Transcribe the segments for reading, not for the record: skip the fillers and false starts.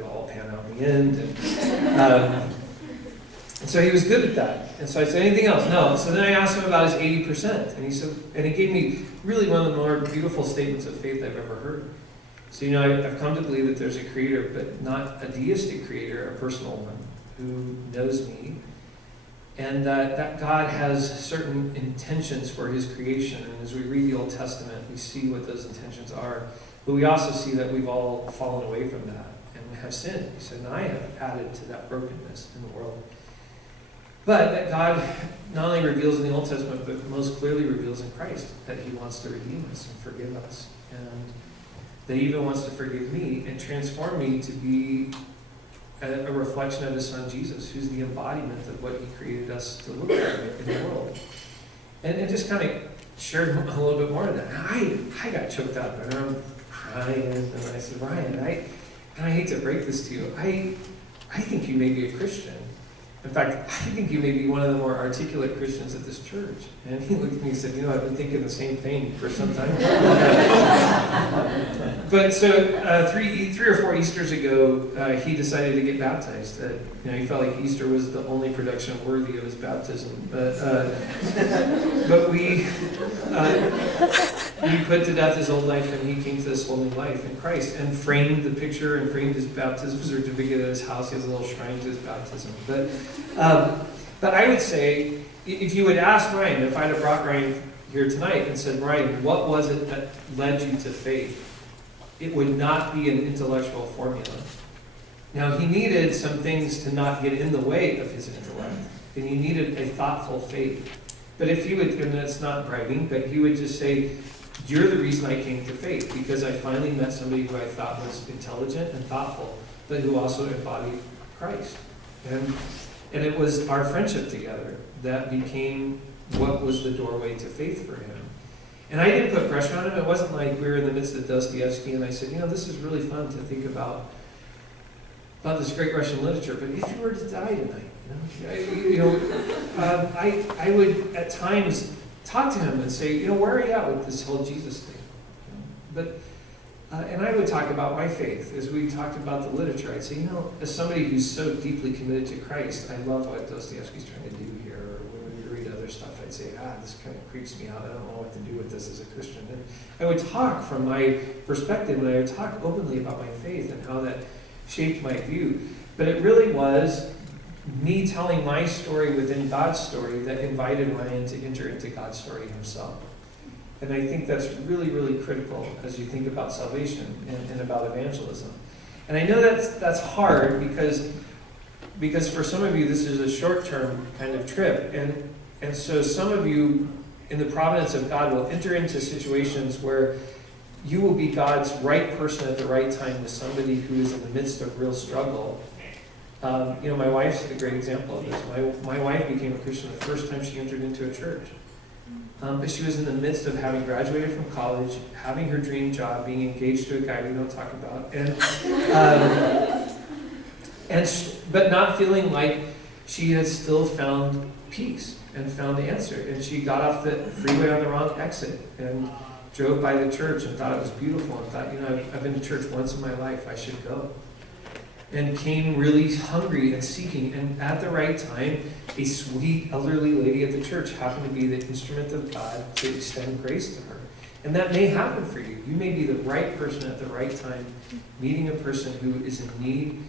it'll all pan out in the end. And so he was good at that. And so I said, anything else? No. So then I asked him about his 80%. And he said, and he gave me really one of the more beautiful statements of faith I've ever heard. So, I've come to believe that there's a creator, but not a deistic creator, a personal one, who knows me. And that God has certain intentions for his creation. And as we read the Old Testament, we see what those intentions are. But we also see that we've all fallen away from that and have sinned. He said, and I have added to that brokenness in the world. But that God not only reveals in the Old Testament, but most clearly reveals in Christ that he wants to redeem us and forgive us. And that he even wants to forgive me and transform me to be a reflection of his son Jesus, who's the embodiment of what he created us to look like in the world. And it just kind of shared a little bit more of that. And I got choked up and I'm crying, and I said, Ryan, I hate to break this to you. I think you may be a Christian. In fact, I think you may be one of the more articulate Christians at this church. And he looked at me and said, I've been thinking the same thing for some time. But so 3 or 4 Easters ago, he decided to get baptized. He felt like Easter was the only production worthy of his baptism. But we put to death his old life, and he came to this holy life in Christ, and framed the picture and framed his baptism certificate at his house. He has a little shrine to his baptism. But I would say, if you would ask Ryan, if I'd have brought Ryan here tonight and said, Ryan, what was it that led you to faith? It would not be an intellectual formula. Now, he needed some things to not get in the way of his intellect, and he needed a thoughtful faith. But if he would, and that's not bragging, but he would just say, you're the reason I came to faith, because I finally met somebody who I thought was intelligent and thoughtful, but who also embodied Christ. And it was our friendship together that became what was the doorway to faith for him. And I didn't put pressure on him. It wasn't like we were in the midst of Dostoevsky and I said, this is really fun to think about this great Russian literature, but if you were to die tonight, I would at times talk to him and say, where are you at with this whole Jesus thing? And I would talk about my faith as we talked about the literature. I'd say, as somebody who's so deeply committed to Christ, I love what Dostoevsky's trying to do here. Or when we read other stuff, I'd say, this kind of creeps me out. I don't know what to do with this as a Christian. And I would talk from my perspective, and I would talk openly about my faith and how that shaped my view. But it really was me telling my story within God's story that invited Ryan to enter into God's story himself. And I think that's really, really critical as you think about salvation and about evangelism. And I know that's hard because for some of you this is a short-term kind of trip. And so some of you, in the providence of God, will enter into situations where you will be God's right person at the right time with somebody who is in the midst of real struggle. My wife's a great example of this. My wife became a Christian the first time she entered into a church. But she was in the midst of having graduated from college, having her dream job, being engaged to a guy we don't talk about, but not feeling like she had still found peace and found the answer. And she got off the freeway on the wrong exit and drove by the church and thought it was beautiful and thought, I've been to church once in my life, I should go. And came really hungry and seeking, and at the right time, a sweet elderly lady at the church happened to be the instrument of God to extend grace to her. And that may happen for you. You may be the right person at the right time, meeting a person who is in need,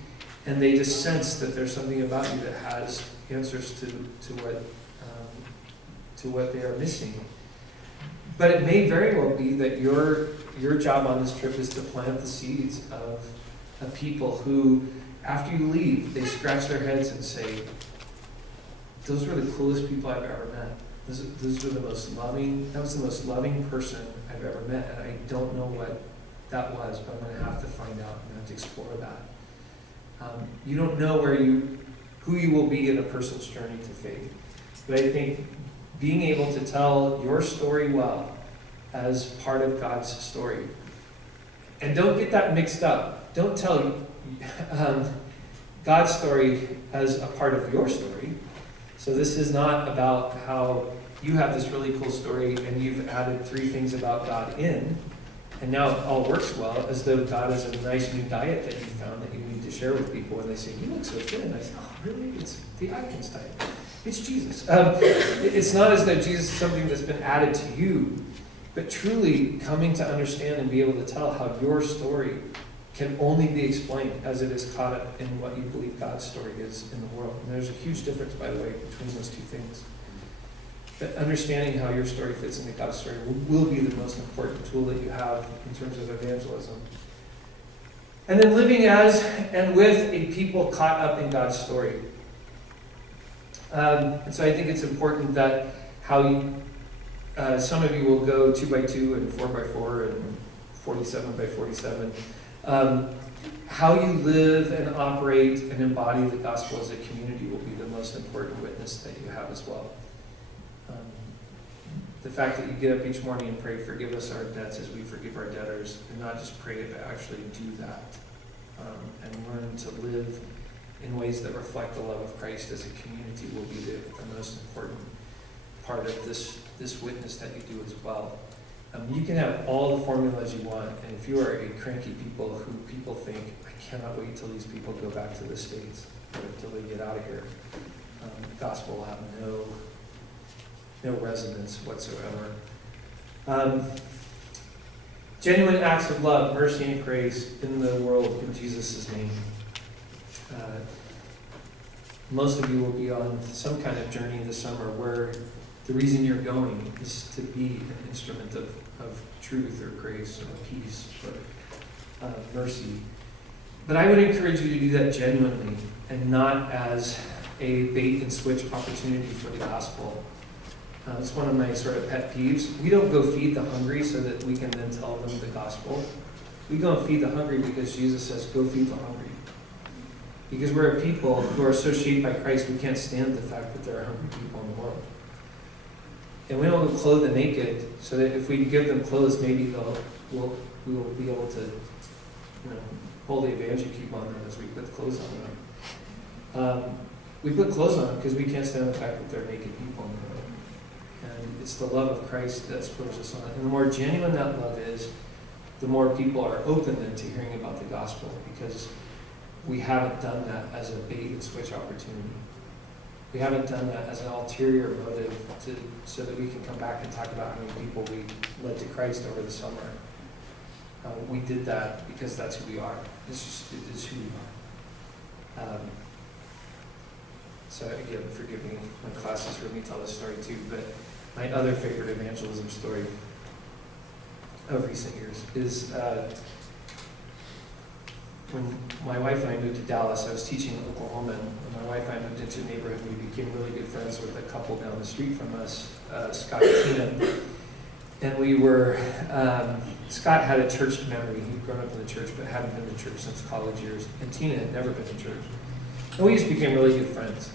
and they just sense that there's something about you that has answers to what they are missing. But it may very well be that your job on this trip is to plant the seeds of people who, after you leave, they scratch their heads and say, those were the coolest people I've ever met. Those were the most loving, that was the most loving person I've ever met, and I don't know what that was, but I'm going to have to find out and have to explore that. You don't know who you will be in a person's journey to faith. But I think being able to tell your story well as part of God's story. And don't get that mixed up. Don't tell God's story as a part of your story. So this is not about how you have this really cool story and you've added 3 things about God in, and now it all works well, as though God is a nice new diet that you found that you need to share with people when they say, "You look so thin." And I say, "Oh, really? It's the Atkins diet. It's Jesus." It's not as though Jesus is something that's been added to you, but truly coming to understand and be able to tell how your story can only be explained as it is caught up in what you believe God's story is in the world. And there's a huge difference, by the way, between those two things. But understanding how your story fits into God's story will be the most important tool that you have in terms of evangelism. And then living as and with a people caught up in God's story. And so I think it's important that how you, some of you will go 2x2 and 4x4 and 47x47. How you live and operate and embody the gospel as a community will be the most important witness that you have as well. The fact that you get up each morning and pray, "Forgive us our debts as we forgive our debtors," and not just pray it, but actually do that. And learn to live in ways that reflect the love of Christ as a community will be the most important part of this witness that you do as well. You can have all the formulas you want, and if you are a cranky people who people think, "I cannot wait till these people go back to the States, or till they get out of here," the gospel will have no resonance whatsoever. Genuine acts of love, mercy, and grace in the world in Jesus' name. Most of you will be on some kind of journey this summer where the reason you're going is to be an instrument of truth or grace or peace or mercy. But I would encourage you to do that genuinely and not as a bait and switch opportunity for the gospel. It's one of my sort of pet peeves. We don't go feed the hungry so that we can then tell them the gospel. We go and feed the hungry because Jesus says, "Go feed the hungry." Because we're a people who are so shaped by Christ, we can't stand the fact that there are hungry people in the world. And we don't clothe the naked, so that if we give them clothes, maybe we'll be able to, hold the evangel keep on them as we put clothes on them. We put clothes on them because we can't stand the fact that they're naked people in the world. And it's the love of Christ that spurs us on. And the more genuine that love is, the more people are open then to hearing about the gospel, because we haven't done that as a bait and switch opportunity. We haven't done that as an ulterior motive so that we can come back and talk about how many people we led to Christ over the summer. We did that because that's who we are. It is who we are. So again, forgive me, my classes heard me tell this story too, but my other favorite evangelism story of recent years is when my wife and I moved to Dallas. I was teaching in Oklahoma, and when my wife and I moved into a neighborhood, we became really good friends with a couple down the street from us, Scott and Tina. And we were, Scott had a church memory. He'd grown up in the church, but hadn't been to church since college years. And Tina had never been to church. And we just became really good friends.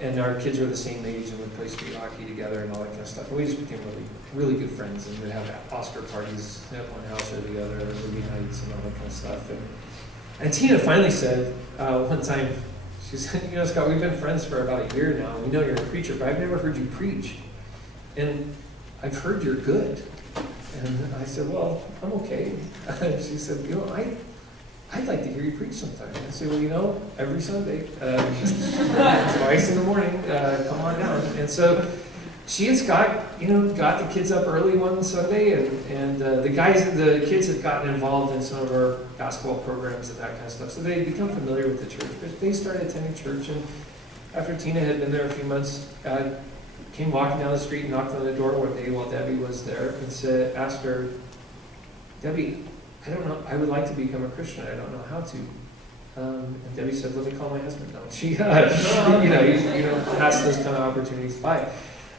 And our kids were the same age, and we'd play street hockey together and all that kind of stuff. And we just became really, really good friends, and we'd have Oscar parties at one house or the other, and movie nights and all that kind of stuff. And Tina finally said one time, she said, "Scott, we've been friends for about a year now. We know you're a preacher, but I've never heard you preach. And I've heard you're good." And I said, "Well, I'm okay." She said, "I'd like to hear you preach sometime." I said, "Well, every Sunday, twice in the morning, come on down." And so she and Scott, got the kids up early one Sunday, and the kids had gotten involved in some of our gospel programs and that kind of stuff. So they had become familiar with the church. But they started attending church, and after Tina had been there a few months, came walking down the street, knocked on the door one day while Debbie was there, and asked her, "Debbie, I don't know, I would like to become a Christian. I don't know how to." And Debbie said, "Let me call my husband." No, she, you don't pass those kind of opportunities by.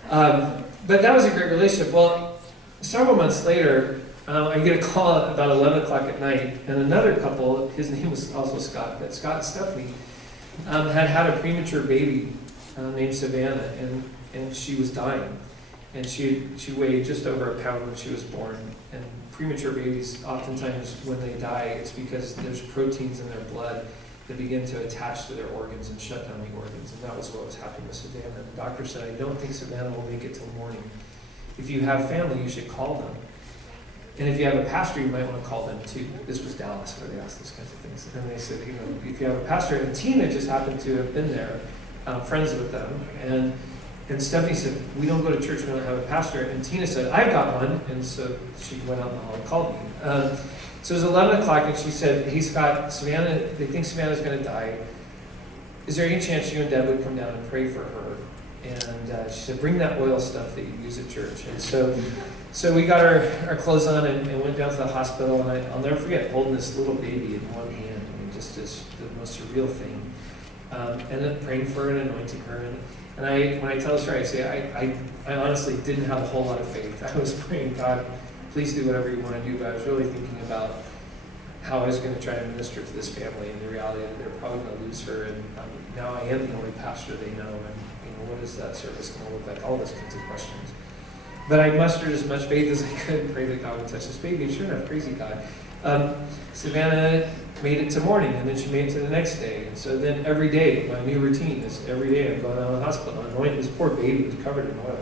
But that was a great relationship. Well, several months later, I get a call about 11 o'clock at night, and another couple, his name was also Scott, but Scott and Stephanie, had a premature baby named Savannah, and she was dying. And she weighed just over a pound when she was born. And premature babies, oftentimes when they die, it's because there's proteins in their blood that begin to attach to their organs and shut down the organs. And that was what was happening with Savannah. And the doctor said, "I don't think Savannah will make it till morning. If you have family, you should call them." And if you have a pastor, you might want to call them too. This was Dallas where they asked these kinds of things. And they said, if you have a pastor, and Tina just happened to have been there, friends with them. And Stephanie said, we don't go to church, we don't have a pastor. And Tina said, I've got one. And so she went out in the hall and called me. So it was 11 o'clock, and she said, he's got Savannah, they think Savannah's going to die. Is there any chance you and Deb would come down and pray for her? And she said, bring that oil stuff that you use at church. And so we got our clothes on and went down to the hospital, and I'll never forget holding this little baby in one hand. I mean, just as the most surreal thing. Ended up praying for her and anointing her. And when I tell the story, I say, I honestly didn't have a whole lot of faith. I was praying, God, please do whatever you want to do, but I was really thinking about how I was going to try to minister to this family and the reality that they're probably going to lose her. And now I am the only pastor they know. And what is that service going to look like? All those kinds of questions. But I mustered as much faith as I could and prayed that God would touch this baby. And sure enough, crazy God. Savannah made it to morning, and then she made it to the next day. And so then every day, my new routine is every day I'm going out to the hospital. I'm anointing this poor baby who's covered in oil.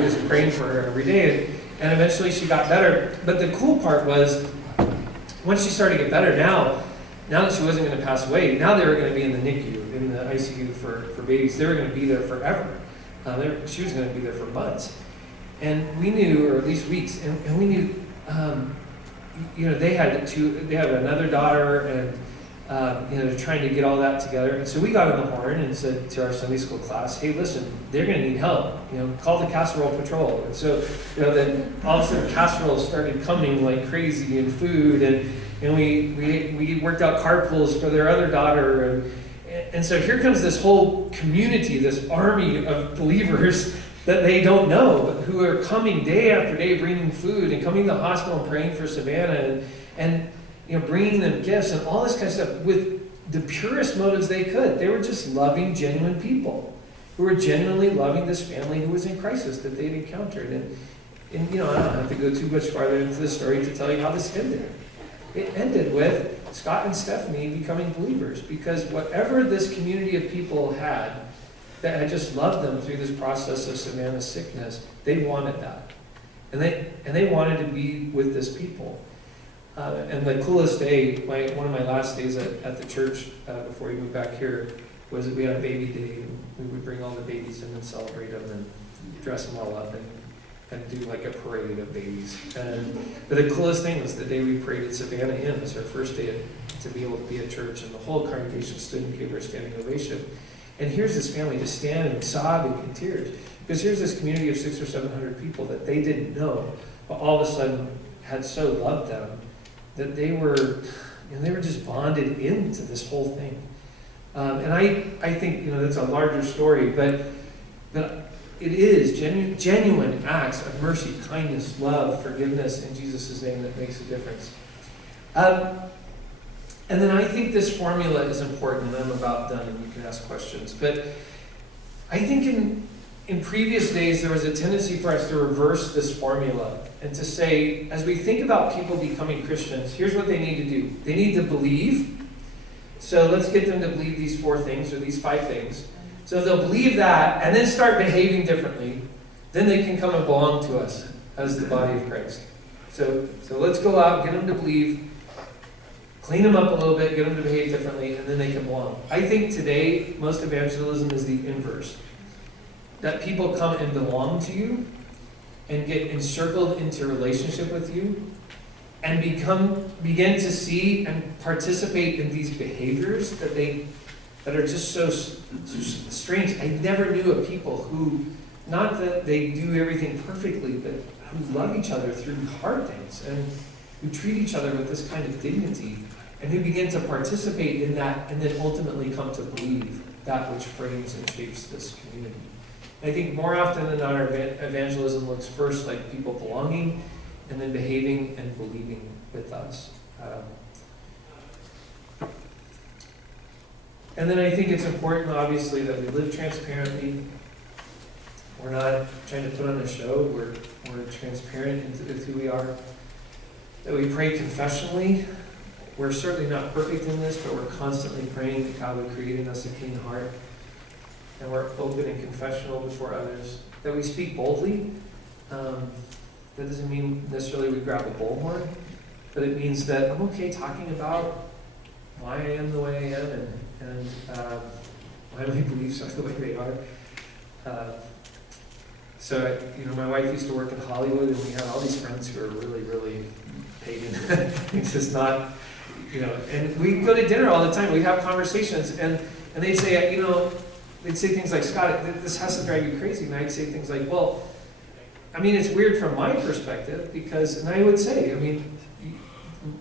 Just praying for her every day. And eventually she got better. But the cool part was, once she started to get better, now that she wasn't going to pass away, now they were going to be in the NICU, in the ICU for babies. They were going to be there forever. She was going to be there for months. And we knew, or at least weeks, and we knew, they had another daughter, and they're trying to get all that together. And so we got on the horn and said to our Sunday school class, hey, listen, they're going to need help. Call the casserole patrol. And so, then all of a sudden casseroles started coming like crazy, and food, and we worked out carpools for their other daughter, and so here comes this whole community, this army of believers that they don't know, but who are coming day after day, bringing food and coming to the hospital and praying for Savannah and bringing them gifts and all this kind of stuff with the purest motives they could. They were just loving, genuine people who were genuinely loving this family who was in crisis that they'd encountered. And I don't have to go too much farther into the story to tell you how this ended. It ended with Scott and Stephanie becoming believers, because whatever this community of people had that had just loved them through this process of Savannah's sickness, they wanted that. And they wanted to be with this people. And the coolest day, one of my last days at the church before we moved back here, was that we had a baby day, and we would bring all the babies in and celebrate them and dress them all up and do like a parade of babies. But the coolest thing was the day we paraded Savannah in. It was her first day to be able to be at church, and the whole congregation stood and gave her a standing ovation. And here's this family just standing, sobbing in tears. Because here's this community of 600 or 700 people that they didn't know, but all of a sudden had so loved them that they were just bonded into this whole thing. And I think, that's a larger story, but it is genuine acts of mercy, kindness, love, forgiveness in Jesus' name that makes a difference. And then I think this formula is important, and I'm about done, and you can ask questions. But I think in previous days, there was a tendency for us to reverse this formula and to say, as we think about people becoming Christians, here's what they need to do. They need to believe. So let's get them to believe these 4 things or these 5 things. So if they'll believe that and then start behaving differently, then they can come and belong to us as the body of Christ. So let's go out, get them to believe, clean them up a little bit, get them to behave differently, and then they can belong. I think today, most evangelism is the inverse. That people come and belong to you and get encircled into a relationship with you and begin to see and participate in these behaviors that are just so strange. I never knew of people who, not that they do everything perfectly, but who love each other through hard things and who treat each other with this kind of dignity, and who begin to participate in that and then ultimately come to believe that which frames and shapes this community. And I think more often than not, our evangelism looks first like people belonging and then behaving and believing with us. And then I think it's important, obviously, that we live transparently. We're not trying to put on a show. We're transparent with who we are. That we pray confessionally. We're certainly not perfect in this, but we're constantly praying that God would create in us a clean heart. And we're open and confessional before others. That we speak boldly. That doesn't mean necessarily we grab a bullhorn, but it means that I'm okay talking about why I am the way I am and why my beliefs are the way they are. So, my wife used to work in Hollywood, and we had all these friends who are really, really pagan. It's just not, and we'd go to dinner all the time. We'd have conversations, and they'd say, they'd say things like, Scott, this has to drive you crazy. And I'd say things like, well, it's weird from my perspective, because, and I would say,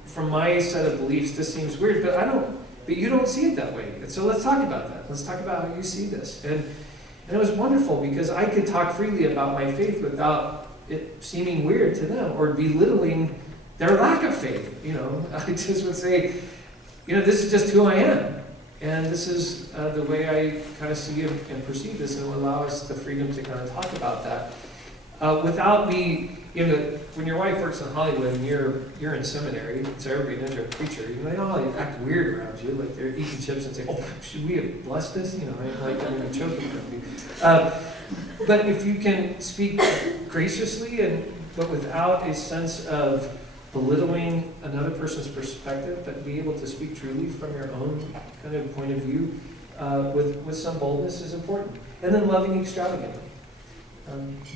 from my set of beliefs, this seems weird, but you don't see it that way. And so let's talk about that. Let's talk about how you see this. And it was wonderful, because I could talk freely about my faith without it seeming weird to them or belittling their lack of faith. I just would say, this is just who I am. And this is the way I kind of see and perceive this, and it will allow us the freedom to kind of talk about that. Without me, when your wife works in Hollywood and you're in seminary, so everybody knows you're a preacher, they all act weird around you, like they're eating chips and say, oh, should we have blessed this? Like I'm going to choke from you. But if you can speak graciously, but without a sense of belittling another person's perspective, but be able to speak truly from your own kind of point of view with some boldness is important. And then loving extravagantly.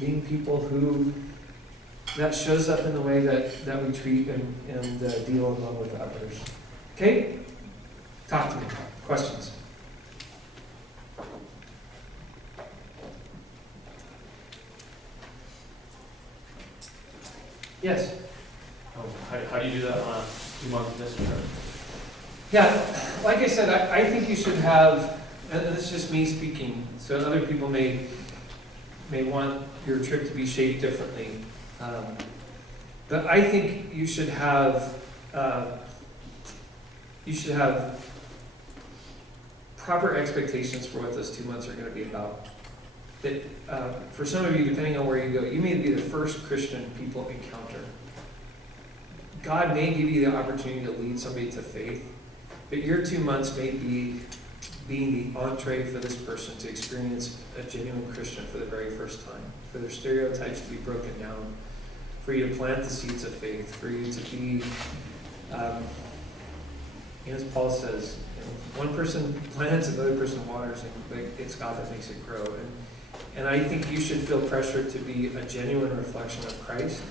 Being people who, that shows up in the way that we treat and deal along with others. Okay? Talk to me. Questions? Yes? How do you do that on a 2-month mission trip? Yeah, like I said, I think you should have, and this is just me speaking, so other people may want your trip to be shaped differently. But I think you should have proper expectations for what those 2 months are going to be about. That for some of you, depending on where you go, you may be the first Christian people encounter. God may give you the opportunity to lead somebody to faith, but your 2 months may be being the entree for this person to experience a genuine Christian for the very first time, for their stereotypes to be broken down, for you to plant the seeds of faith, for you to be, as Paul says, one person plants, another person waters, and it's God that makes it grow. And I think you should feel pressure to be a genuine reflection of Christ,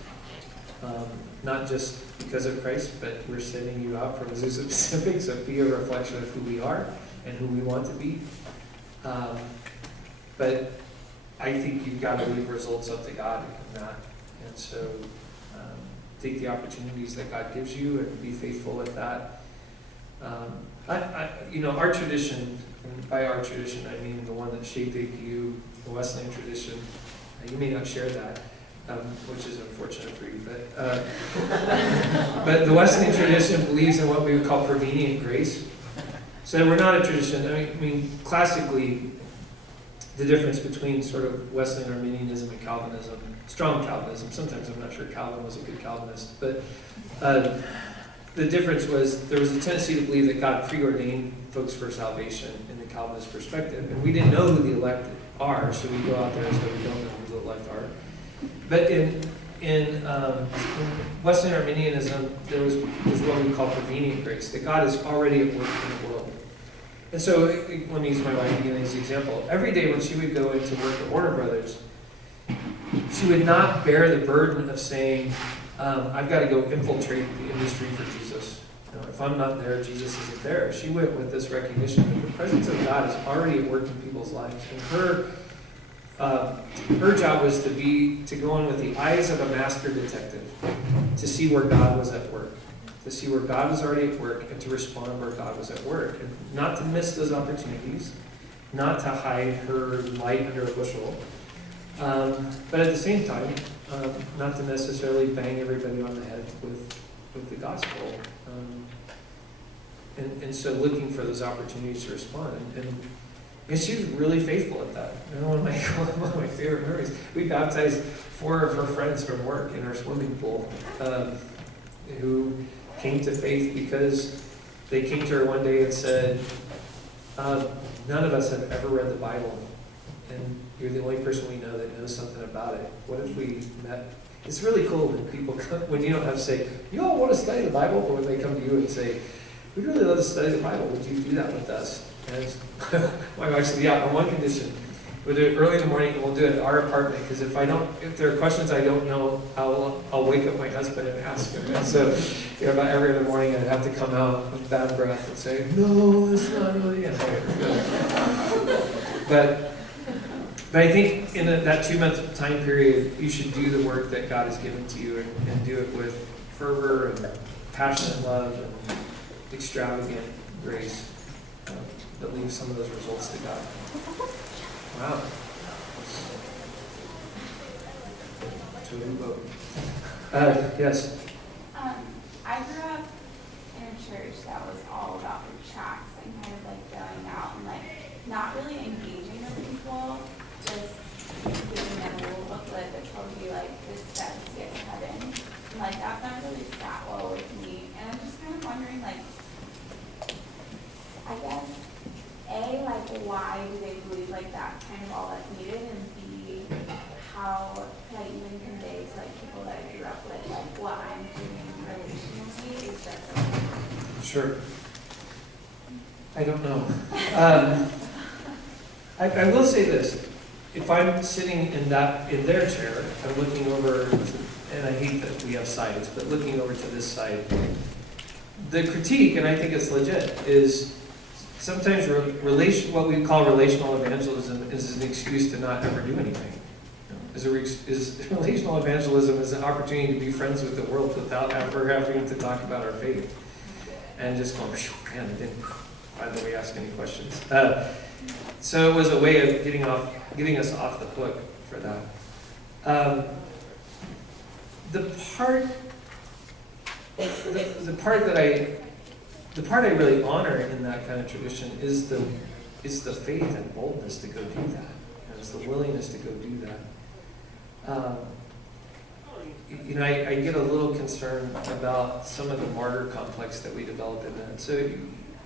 not just because of Christ, but we're sending you out from Azusa Pacific, so be a reflection of who we are and who we want to be. But I think you've got to leave results up to God in that. And so take the opportunities that God gives you and be faithful at that. Our tradition, and by our tradition I mean the one that shaped APU, the Wesleyan tradition, you may not share that, which is unfortunate for you, but the Wesleyan tradition believes in what we would call prevenient grace. So we're not a tradition. I mean, classically, the difference between sort of Wesleyan Arminianism and Calvinism, strong Calvinism, sometimes I'm not sure Calvin was a good Calvinist, but the difference was there was a tendency to believe that God preordained folks for salvation in the Calvinist perspective, and we didn't know who the elect are, so we go out there as though we don't know who the elect are. But in Wesleyan Arminianism, there was what we call prevenient grace, that God is already at work in the world. And so, let me use my wife again as an example. Every day when she would go into work at Warner Brothers, she would not bear the burden of saying, I've got to go infiltrate the industry for Jesus. If I'm not there, Jesus isn't there. She went with this recognition that the presence of God is already at work in people's lives. And her job was to go in with the eyes of a master detective, to see where God was at work, to see where God was already at work, and to respond where God was at work, and not to miss those opportunities, not to hide her light under a bushel, but at the same time, not to necessarily bang everybody on the head with the gospel, and so looking for those opportunities to respond. And she was really faithful at that. One of my favorite memories, we baptized 4 of her friends from work in our swimming pool, who came to faith because they came to her one day and said, none of us have ever read the Bible, and you're the only person we know that knows something about it. What if we met It's really cool when people come, when you don't have to say, you all want to study the Bible, or when they come to you and say, we'd really love to study the Bible, would you do that with us? And my wife said, yeah, on one condition. We'll do it early in the morning, and we'll do it at our apartment, because if there are questions I don't know, I'll wake up my husband and ask him. And so, about every other morning, I'd have to come out with bad breath and say, no, it's not really. But I think in that 2-month time period, you should do the work that God has given to you, and do it with fervor and passionate love and extravagant grace. But leave some of those results to God. Wow. Yes. I grew up in a church that was all about the tracts and kind of like going out and like not really engaging with people, just giving them a little booklet that told you like this steps to get to heaven. And like that's not really sat well with me. And I'm just kind of wondering, like, I guess, A, like why do they believe like that's kind of all that's needed, and B, how can I even convey to like people that I grew up with like what I'm doing relationally is just Sure. I don't know. I will say this. If I'm sitting in their chair, I'm looking over, and I hate that we have sides, but looking over to this side, the critique, and I think it's legit, is sometimes what we call relational evangelism is an excuse to not ever do anything. Relational evangelism is an opportunity to be friends with the world without ever having to talk about our faith. And just going, man, I didn't, by the way, ask any questions. So it was a way of getting us off the hook for that. The part I really honor in that kind of tradition is the faith and boldness to go do that. And it's the willingness to go do that. I get a little concerned about some of the martyr complex that we develop in that. So,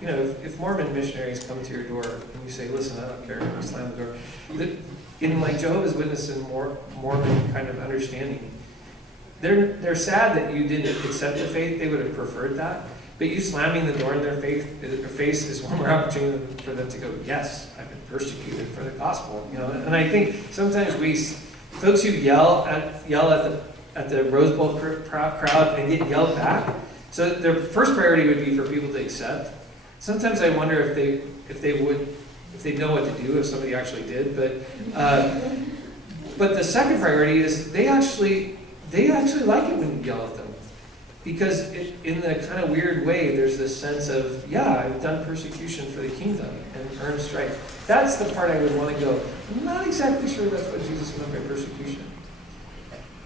if Mormon missionaries come to your door and you say, listen, I don't care, and you slam the door, in like Jehovah's Witness and Mormon kind of understanding, they're sad that you didn't accept the faith. They would have preferred that. But you slamming the door in their face is one more opportunity for them to go, yes, I've been persecuted for the gospel. And I think sometimes folks who yell at the Rose Bowl crowd and get yelled back. So their first priority would be for people to accept. Sometimes I wonder if they know what to do if somebody actually did. But the second priority is they actually like it when you yell at them. Because in the kind of weird way, there's this sense of, yeah, I've done persecution for the kingdom and earned stripes. That's the part I would want to go, I'm not exactly sure that's what Jesus meant by persecution.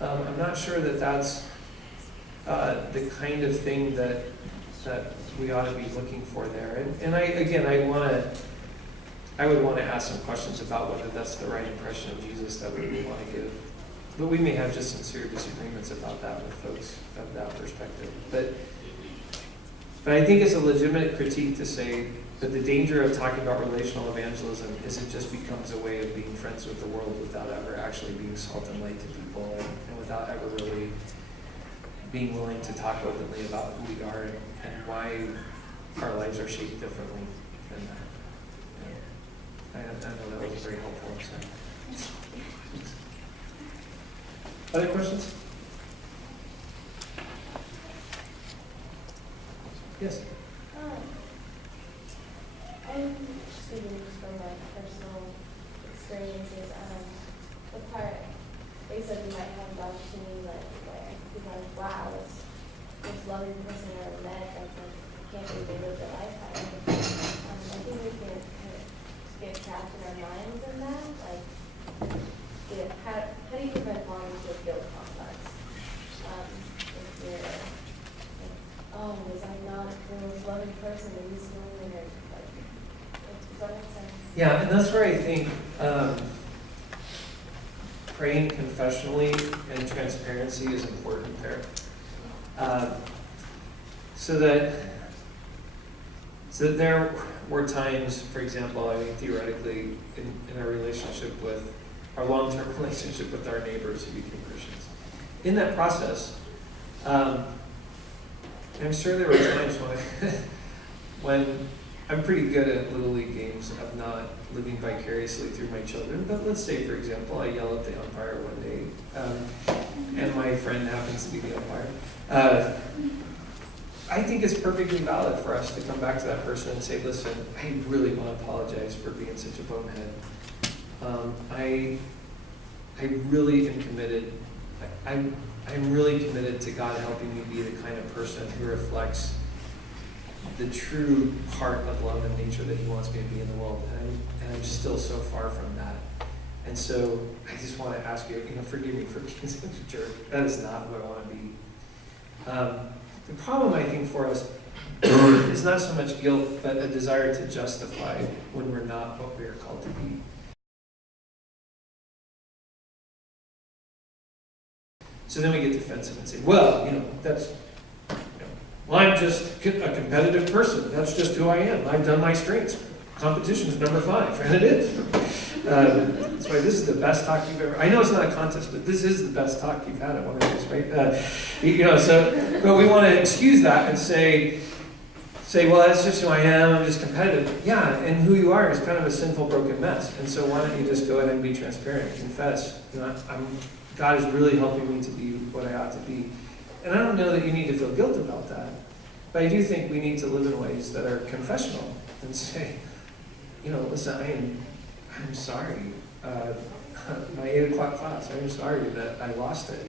I'm not sure that that's the kind of thing that we ought to be looking for there. And I would want to ask some questions about whether that's the right impression of Jesus that we would want to give. But we may have just sincere disagreements about that with folks of that perspective. But I think it's a legitimate critique to say that the danger of talking about relational evangelism is it just becomes a way of being friends with the world without ever actually being salt and light to people, and without ever really being willing to talk openly about who we are and why our lives are shaped differently than that. I know that was very helpful. So. Other questions? Yes. I'm speaking from my personal experiences. The part they said we might have the opportunity, like where you're like, wow, this loving person I ever met. That's like, I can't believe they lived their life. I think we can kind of get trapped in our minds in that. Like, how do you prevent falling into a guilt complex? If you're like, oh, was I not the most loving person in this moment? Or like, does that make sense? Yeah, and that's where I think praying confessionally and transparency is important there. So that there were times, for example, I mean, theoretically, in our relationship with our long-term relationship with our neighbors who became Christians, in that process, I'm sure there were times when I'm pretty good at Little League games of not living vicariously through my children. But let's say, for example, I yell at the umpire one day, and my friend happens to be the umpire. I think it's perfectly valid for us to come back to that person and say, listen, I really want to apologize for being such a bonehead. I really am committed. I'm really committed to God helping me be the kind of person who reflects the true heart of love and nature that he wants me to be in the world. And I'm still so far from that. And so I just want to ask you, forgive me for being such a jerk. That is not who I want to be. The problem, I think, for us is not so much guilt, but a desire to justify when we're not what we are called to be. So then we get defensive and say, well, I'm just a competitive person. That's just who I am. I've done my strengths. Competition is number 5, and it is. That's why this is the best talk you've ever. I know it's not a contest, but this is the best talk you've had at one of these, right? But we want to excuse that and say, well, that's just who I am. I'm just competitive. Yeah, and who you are is kind of a sinful, broken mess. And so why don't you just go ahead and be transparent and confess? God is really helping me to be what I ought to be. And I don't know that you need to feel guilt about that, but I do think we need to live in ways that are confessional and say, listen, I'm sorry. My 8 o'clock class, I'm sorry that I lost it.